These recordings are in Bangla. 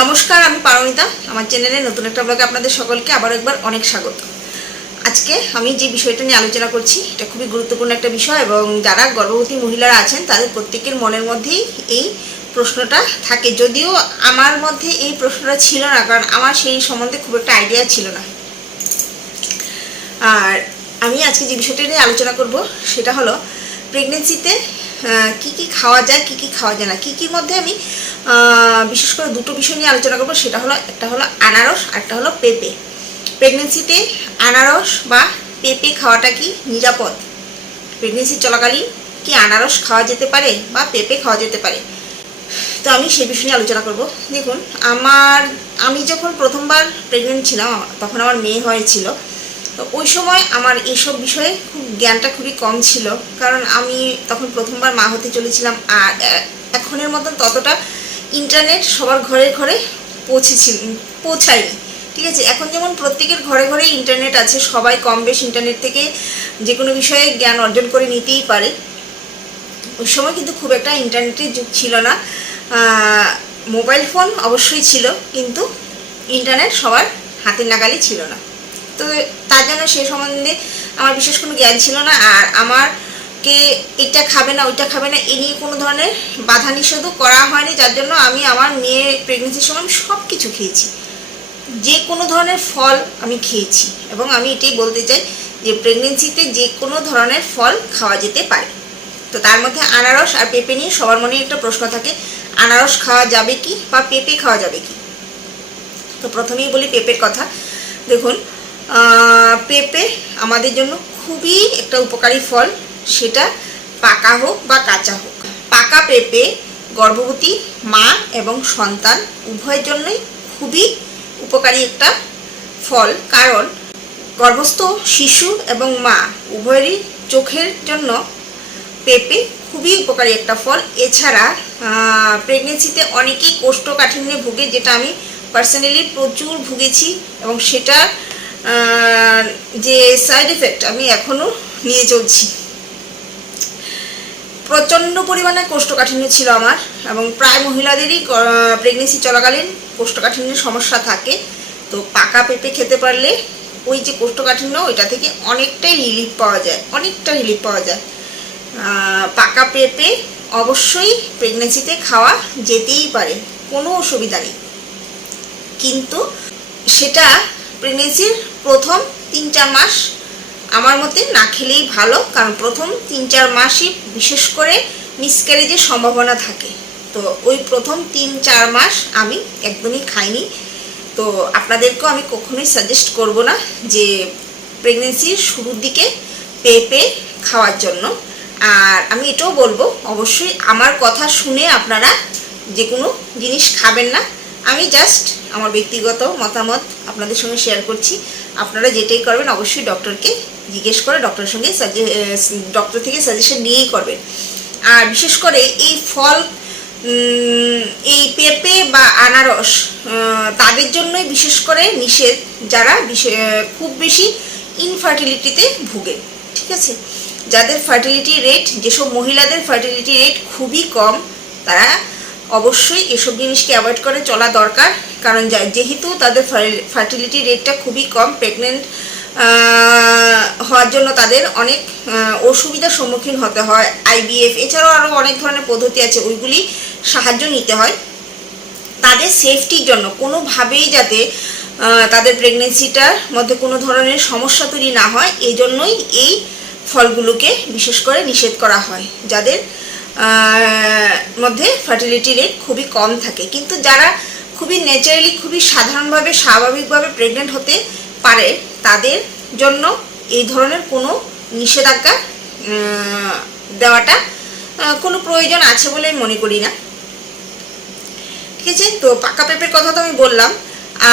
নমস্কার, আমি পারমিতা। আমার চ্যানেলে নতুন একটা ব্লগে আপনাদের সকলকে আবার একবার অনেক স্বাগত। আজকে আমি যে বিষয়টা নিয়ে আলোচনা করছি এটা খুবই গুরুত্বপূর্ণ একটা বিষয় এবং যারা গর্ভবতী মহিলারা আছেন তাদের প্রত্যেকের মনের মধ্যেই এই প্রশ্নটা থাকে। যদিও আমার মধ্যে এই প্রশ্নটা ছিল না, কারণ আমার সেই সম্বন্ধে খুব একটা আইডিয়া ছিল না। আর আমি আজকে যে বিষয়টা নিয়ে আলোচনা করব সেটা হলো প্রেগনেন্সিতে কি কি খাওয়া যায়, কি কি খাওয়া যায় না, কি কির মধ্যে আমি বিশেষ করে দুটো বিষয় নিয়ে আলোচনা করব। সেটা হলো, একটা হলো আনারস আর একটা হলো পেঁপে। প্রেগনেন্সিতে আনারস বা পেঁপে খাওয়াটা কি নিরাপদ? প্রেগনেন্সি চলাকালীন কি আনারস খাওয়া যেতে পারে বা পেঁপে খাওয়া যেতে পারে? তো আমি সেই বিষয় নিয়ে আলোচনা করব। দেখুন, আমি যখন প্রথমবার প্রেগনেন্ট ছিলাম তখন আমার মেয়ে হয়েছিল। তো ওই সময় আমার এইসব বিষয়ে জ্ঞানটা খুবই কম ছিল, কারণ আমি তখন প্রথমবার মা হতে চলেছিলাম। আর এখনের মতন ততটা ইন্টারনেট সবার ঘরে ঘরে পৌঁছায়নি। ঠিক আছে, এখন যেমন প্রত্যেকের ঘরে ঘরে ইন্টারনেট আছে, সবাই কম বেশ ইন্টারনেট থেকে যে কোনো বিষয়ে জ্ঞান অর্জন করে নিতেই পারে। ওই সময় কিন্তু খুব একটা ইন্টারনেটের যুগ ছিল না। মোবাইল ফোন অবশ্যই ছিল, কিন্তু ইন্টারনেট সবার হাতের নাগালে ছিল না। তো তার জন্য সে সম্বন্ধে আমার বিশেষ কোনো জ্ঞান ছিল না। আর আমাকে এটা খাবে না ওইটা খাবে না এ নিয়ে কোনো ধরনের বাধা নিষেধও করা হয়নি, যার জন্য আমি আমার মেয়ে প্রেগনেন্সির সময় সব কিছু খেয়েছি। যে কোনো ধরনের ফল আমি খেয়েছি এবং আমি এটাই বলতে চাই যে প্রেগনেন্সিতে যে কোনো ধরনের ফল খাওয়া যেতে পারে। তো তার মধ্যে আনারস আর পেঁপে নিয়ে সবার মনে একটা প্রশ্ন থাকে, আনারস খাওয়া যাবে কি বা পেঁপে খাওয়া যাবে কি? তো প্রথমেই বলি পেঁপের কথা। দেখুন, পেঁপে আমাদের জন্য খুবই একটা উপকারী ফল, সেটা পাকা হোক বা কাঁচা হোক। পাকা পেঁপে গর্ভবতী মা এবং সন্তান উভয়ের জন্যই খুবই উপকারী একটা ফল, কারণ গর্ভস্থ শিশু এবং মা উভয়েরই চোখের জন্য পেঁপে খুবই উপকারী একটা ফল। এছাড়া প্রেগনেন্সিতে অনেকেই কোষ্ঠকাঠিন্যে ভুগে, যেটা আমি পার্সোনালি প্রচুর ভুগেছি এবং সেটা যে সাইড এফেক্ট আমি এখনও নিয়ে চলছি। প্রচণ্ড পরিমাণে কোষ্ঠকাঠিন্য ছিল আমার, এবং প্রায় মহিলাদেরই প্রেগনেন্সি চলাকালীন কোষ্ঠকাঠিন্যের সমস্যা থাকে। তো পাকা পেঁপে খেতে পারলে ওই যে কোষ্ঠকাঠিন্য ওইটা থেকে অনেকটাই রিলিফ পাওয়া যায়। পাকা পেঁপে অবশ্যই প্রেগনেন্সিতে খাওয়া যেতেই পারে, কোনো অসুবিধা নেই, কিন্তু সেটা প্রেগনেন্সির প্রথম ৩-৪ মাস আমার মতে না খেলেই ভালো, কারণ প্রথম ৩-৪ মাসই বিশেষ করে মিসক্যারেজের সম্ভাবনা থাকে। তো ওই প্রথম ৩-৪ মাস আমি একদমই খাইনি। তো আপনাদেরকেও আমি কখনোই সাজেস্ট করব না যে প্রেগনেন্সির শুরুর দিকে পেঁপে খাওয়ার জন্য। আর আমি এটাও বলবো, অবশ্যই আমার কথা শুনে আপনারা যে কোনো জিনিস খাবেন না। আমি জাস্ট আমার ব্যক্তিগত মতামত আপনাদের সঙ্গে শেয়ার করছি। আপনারা যেটাই করবেন অবশ্যই ডক্টরকে জিজ্ঞেস করে ডক্টর থেকে সাজেশন নিয়েই করবেন। আর বিশেষ করে এই ফল, এই পেঁপে বা আনারস তাদের জন্যই বিশেষ করে নিষেধ, যারা খুব বেশি ইনফার্টিলিটিতে ভুগে। ঠিক আছে, যাদের ফার্টিলিটি রেট, যেসব মহিলাদের ফার্টিলিটি রেট খুবই কম, তারা অবশ্যই এসব জিনিসকে অ্যাভয়েড করে চলা দরকার। কারণ যেহেতু তাদের ফার্টিলিটি রেটটা খুবই কম, প্রেগনেন্ট হওয়ার জন্য তাদের অনেক অসুবিধার সম্মুখীন হতে হয়। IVF এছাড়াও আরও অনেক ধরনের পদ্ধতি আছে, ওইগুলি সাহায্য নিতে হয়। তাদের সেফটির জন্য কোনোভাবেই যাতে তাদের প্রেগনেন্সিটার মধ্যে কোনো ধরনের সমস্যা তৈরি না হয়, এই জন্যই এই ফলগুলোকে বিশেষ করে নিষেধ করা হয়, যাদের মধ্যে ফার্টিলিটি রেট খুবই কম থাকে। কিন্তু যারা খুবই ন্যাচারালি, খুবই সাধারণভাবে স্বাভাবিকভাবে প্রেগনেন্ট হতে পারে, তাদের জন্য এই ধরনের কোনো নিষেধাজ্ঞা দেওয়াটা কোনো প্রয়োজন আছে বলে আমি মনে করি না। ঠিক আছে, তো পাকা পেঁপের কথা তো আমি বললাম।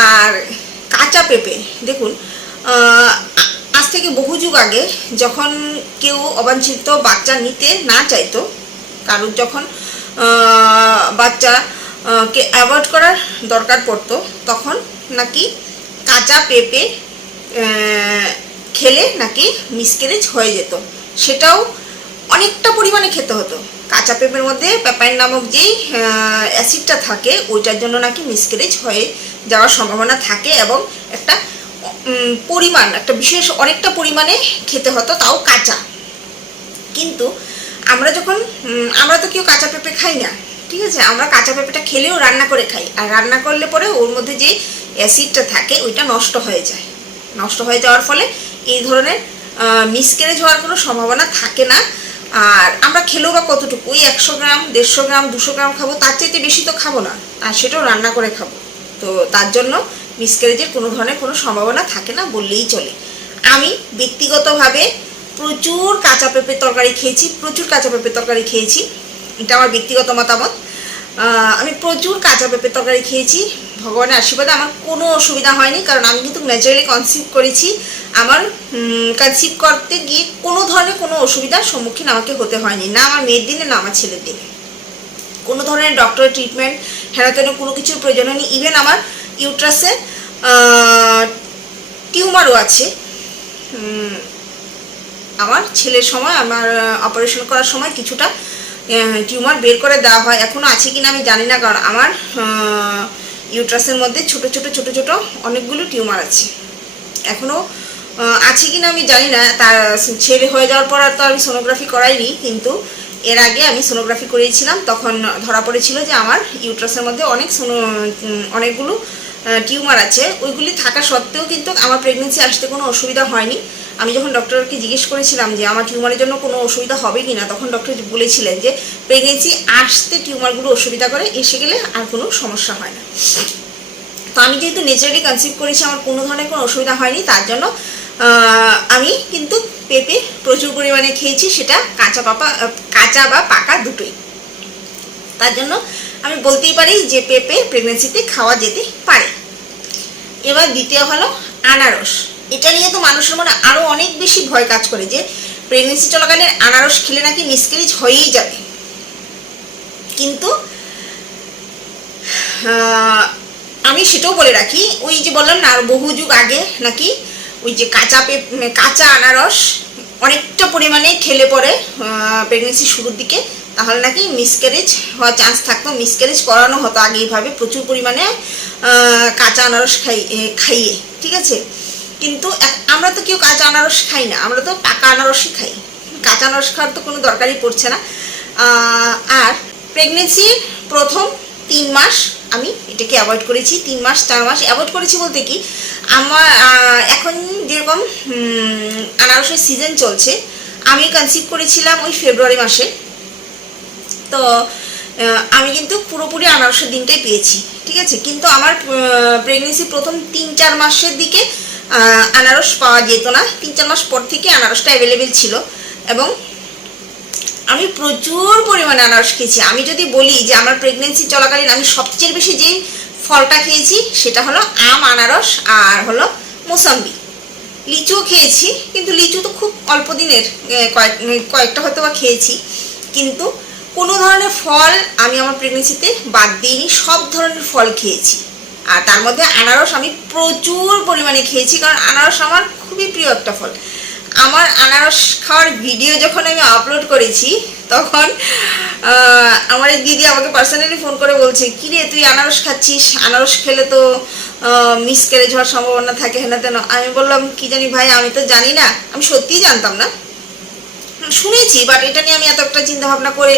আর কাঁচা পেঁপে, দেখুন, আজ থেকে বহু যুগ আগে যখন কেউ অবাঞ্ছিত বাচ্চা নিতে না চাইতো, কারোর যখন বাচ্চাকে অ্যাভয়েড করার দরকার পড়তো, তখন নাকি কাঁচা পেঁপে খেলে নাকি মিসক্যারেজ হয়ে যেত। সেটাও অনেকটা পরিমাণে খেতে হতো, কাঁচা পেঁপের মধ্যে প্যাপাইন নামক যেই অ্যাসিডটা থাকে ওইটার জন্য নাকি মিসক্যারেজ হয়ে যাওয়ার সম্ভাবনা থাকে, এবং একটা পরিমাণ, একটা বিশেষ অনেকটা পরিমাণে খেতে হতো, তাও কাঁচা। কিন্তু আমরা তো কেউ কাঁচা পেঁপে খাই না, ঠিক আছে? আমরা কাঁচা পেঁপেটা খেলেও রান্না করে খাই, আর রান্না করলে পরে ওর মধ্যে যে অ্যাসিডটা থাকে ওইটা নষ্ট হয়ে যায়। নষ্ট হয়ে যাওয়ার ফলে এই ধরনের মিসক্যারেজ হওয়ার কোনো সম্ভাবনা থাকে না। আর আমরা খেলেও বা কতটুকু, ওই 100 গ্রাম, 150 গ্রাম, 200 গ্রাম খাবো, তার চাইতে বেশি তো খাবো না, আর সেটাও রান্না করে খাবো। তো তার জন্য মিসক্যারেজের কোনো ধরনের কোনো সম্ভাবনা থাকে না বললেই চলে। আমি ব্যক্তিগতভাবে প্রচুর কাঁচা পেঁপের তরকারি খেয়েছি, এটা আমার ব্যক্তিগত মতামত। আমি প্রচুর কাঁচা পেঁপের তরকারি খেয়েছি, ভগবানের আশীর্বাদে আমার কোনো অসুবিধা হয়নি, কারণ আমি কিন্তু ন্যাচারালি কনসিভ করেছি। আমার কনসিভ করতে গিয়ে কোনো ধরনের কোনো অসুবিধার সম্মুখীন আমাকে হতে হয়নি, না আমার মেয়ের দিনে না আমার ছেলের দিনে। কোনো ধরনের ডক্টরের ট্রিটমেন্ট হেন কোনো কিছুর প্রয়োজন হয়নি। ইভেন আমার ইউট্রাসে টিউমারও আছে। আমার ছেলের সময়, আমার অপারেশন করার সময় কিছুটা টিউমার বের করে দেওয়া হয়, এখনও আছে কিনা আমি জানি না, কারণ আমার ইউট্রাসের মধ্যে ছোট ছোট অনেকগুলো টিউমার আছে, এখনও আছে কিনা আমি জানি না। তার ছেলে হয়ে যাওয়ার পর আর তো আমি সোনোগ্রাফি করাইনি, কিন্তু এর আগে আমি সোনোগ্রাফি করিয়েছিলাম, তখন ধরা পড়েছিল যে আমার ইউট্রাসের মধ্যে অনেকগুলো টিউমার আছে। ওইগুলি থাকা সত্ত্বেও কিন্তু আমার প্রেগনেন্সি আসতে কোনো অসুবিধা হয়নি। আমি যখন ডক্টরকে জিজ্ঞেস করেছিলাম যে আমার টিউমারের জন্য কোনো অসুবিধা হবে কি না, তখন ডক্টর বলেছিলেন যে প্রেগনেন্সি আসতে টিউমারগুলো অসুবিধা করে, এসে গেলে আর কোনো সমস্যা হয় না। তো আমি যেহেতু ন্যাচারালি কনসিভ করেছি, আমার কোনো ধরনের কোনো অসুবিধা হয়নি, তার জন্য আমি কিন্তু পেঁপে প্রচুর পরিমাণে খেয়েছি, সেটা কাঁচা বা পাকা দুটোই। তার জন্য আমি বলতেই পারি যে পেঁপে প্রেগনেন্সিতে খাওয়া যেতে পারে। এবার দ্বিতীয় হলো আনারস। এটা নিয়ে তো মানুষের মনে আরও অনেক বেশি ভয় কাজ করে যে প্রেগনেন্সি চলাকালীন আনারস খেলে নাকি মিসক্যারেজ হয়েই যাবে। কিন্তু আমি সেটাও বলে রাখি, ওই যে বললাম না, আর বহু যুগ আগে নাকি ওই যে কাঁচা আনারস অনেকটা পরিমাণে খেলে পরে প্রেগনেন্সি শুরুর দিকে, তাহলে নাকি মিসক্যারেজ হওয়ার চান্স থাকতো, মিসক্যারেজ করানো হতো আগে এইভাবে প্রচুর পরিমাণে কাঁচা আনারস খাইয়ে, ঠিক আছে? কিন্তু আমরা তো কেউ কাঁচা আনারস খাই না, আমরা তো পাকা আনারসই খাই, কাঁচা আনারস খাওয়ার তো কোনো দরকারই পড়ছে না। আর প্রেগনেন্সির প্রথম 3 মাস আমি এটাকে অ্যাভয়েড করেছি, 3 মাস 4 মাস অ্যাভয়েড করেছি বলতে কি, আমার এখন যেরকম আনারসের সিজন চলছে, আমি কনসিভ করেছিলাম ওই ফেব্রুয়ারি মাসে, তো আমি কিন্তু পুরোপুরি আনারসের দিনটাই পেয়েছি, ঠিক আছে? কিন্তু আমার প্রেগনেন্সি প্রথম 3-4 মাসের দিকে আনারস পাওয়া যেত না, 3-4 মাস পর থেকে আনারসটা অ্যাভেলেবেল ছিল, এবং আমি প্রচুর পরিমাণে আনারস খেয়েছি। আমি যদি বলি যে আমার প্রেগনেন্সি চলাকালীন আমি সবচেয়ে বেশি যে ফলটা খেয়েছি সেটা হলো আম, আনারস আর হলো মোসাম্বি। লিচুও খেয়েছি, কিন্তু লিচু তো খুব অল্প দিনের, কয়েকটা হয়তো বা খেয়েছি, কিন্তু কোনো ধরনের ফল আমি আমার প্রেগনেন্সিতে বাদ দিইনি, সব ধরনের ফল খেয়েছি। আর তার মধ্যে আনারস আমি প্রচুর পরিমাণে খেয়েছি, কারণ আনারস আমার খুবই প্রিয় একটা ফল। আমার আনারস খাওয়ার ভিডিও যখন আমি আপলোড করেছি, তখন আমার এক দিদি আমাকে পার্সোনালি ফোন করে বলছে, কিরে তুই আনারস খাচ্ছিস, আনারস খেলে তো মিসক্যারেজ হওয়ার সম্ভাবনা থাকে, হেনা তেন। আমি বললাম কি জানি ভাই, আমি তো জানি না, আমি সত্যিই জানতাম না, শুনেছি, বাট এটা নিয়ে আমি এত একটা চিন্তা ভাবনা করে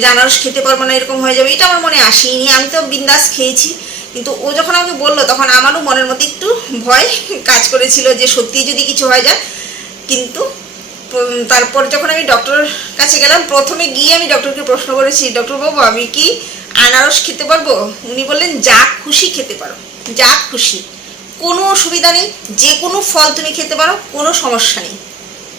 যে আনারস খেতে পারবো না, এরকম হয়ে যাবে, এটা আমার মনে আসেনি। আমি তো বিন্দাস খেয়েছি, কিন্তু ও যখন আমাকে বললো তখন আমারও মনের মধ্যে একটু ভয় কাজ করেছিল যে সত্যি যদি কিছু হয়ে যায়। কিন্তু তারপর যখন আমি ডক্টরের কাছে গেলাম, প্রথমে গিয়ে আমি ডক্টরকে প্রশ্ন করেছি, ডক্টর বাবু আমি কি আনারস খেতে পারবো? উনি বললেন যা খুশি খেতে পারো, যা খুশি, কোনো অসুবিধা নেই, যে কোনো ফল তুমি খেতে পারো, কোনো সমস্যা নেই,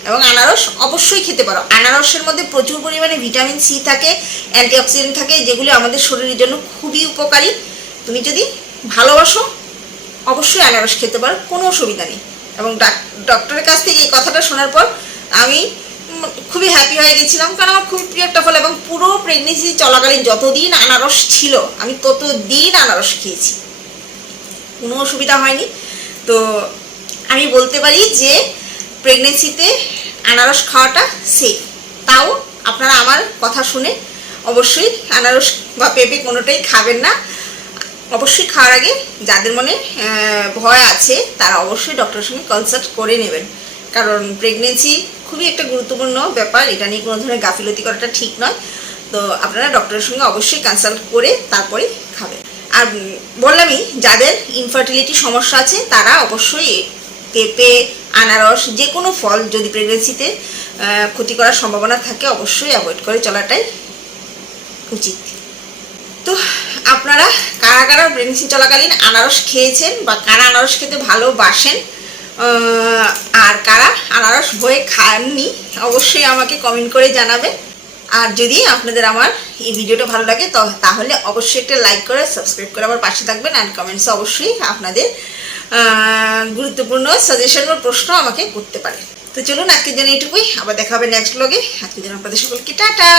এবং আনারস অবশ্যই খেতে পারো। আনারসের মধ্যে প্রচুর পরিমাণে ভিটামিন সি থাকে, অ্যান্টিঅক্সিডেন্ট থাকে, যেগুলি আমাদের শরীরের জন্য খুবই উপকারী। তুমি যদি ভালোবাসো অবশ্যই আনারস খেতে পারো, কোনো অসুবিধা নেই। এবং ডক্টরের কাছ থেকে এই কথাটা শোনার পর আমি খুবই হ্যাপি হয়ে গেছিলাম, কারণ আমার খুবই প্রিয় একটা ফল, এবং পুরো প্রেগনেন্সি চলাকালীন যতদিন আনারস ছিল আমি ততদিন আনারস খেয়েছি, কোনো অসুবিধা হয়নি। তো আমি বলতে পারি যে প্রেগনেন্সিতে আনারস খাওয়াটা সেফ। তাও আপনারা আমার কথা শুনে অবশ্যই আনারস বা পেঁপে কোনোটাই খাবেন না। অবশ্যই খাওয়ার আগে যাদের মনে ভয় আছে তারা অবশ্যই ডক্টরের সঙ্গে কনসাল্ট করে নেবেন, কারণ প্রেগনেন্সি খুবই একটা গুরুত্বপূর্ণ ব্যাপার, এটা নিয়ে কোনো ধরনের গাফিলতি করাটা ঠিক নয়। তো আপনারা ডক্টরের সঙ্গে অবশ্যই কনসাল্ট করে তারপরে খাবেন। আর বললামই, যাদের ইনফার্টিলিটি সমস্যা আছে তারা অবশ্যই পেঁপে, আনারস, যে কোনো ফল যদি প্রেগনেন্সিতে ক্ষতি করার সম্ভাবনা থাকে অবশ্যই অ্যাভয়েড করে চলাটাই উচিত। তো আপনারা কারা কারা প্রেগনেন্সি চলাকালীন আনারস খেয়েছেন বা কারা আনারস খেতে ভালোবাসেন আর কারা আনারস ভয়ে খাননি অবশ্যই আমাকে কমেন্ট করে জানাবেন। আর যদি আপনাদের আমার এই ভিডিওটা ভালো লাগে তাহলে অবশ্যই একটা লাইক করে সাবস্ক্রাইব করে আমার পাশে থাকবেন। আর কমেন্টসে অবশ্যই আপনাদের গুরুত্বপূর্ণ সাজেশন বা প্রশ্ন আমাকে করতে পারেন। তো চলুন আজকের জন্য এইটুকুই, আবার দেখা হবে নেক্সট ব্লগে। আজকের জন্য আপনাদের সকলকে টাটা।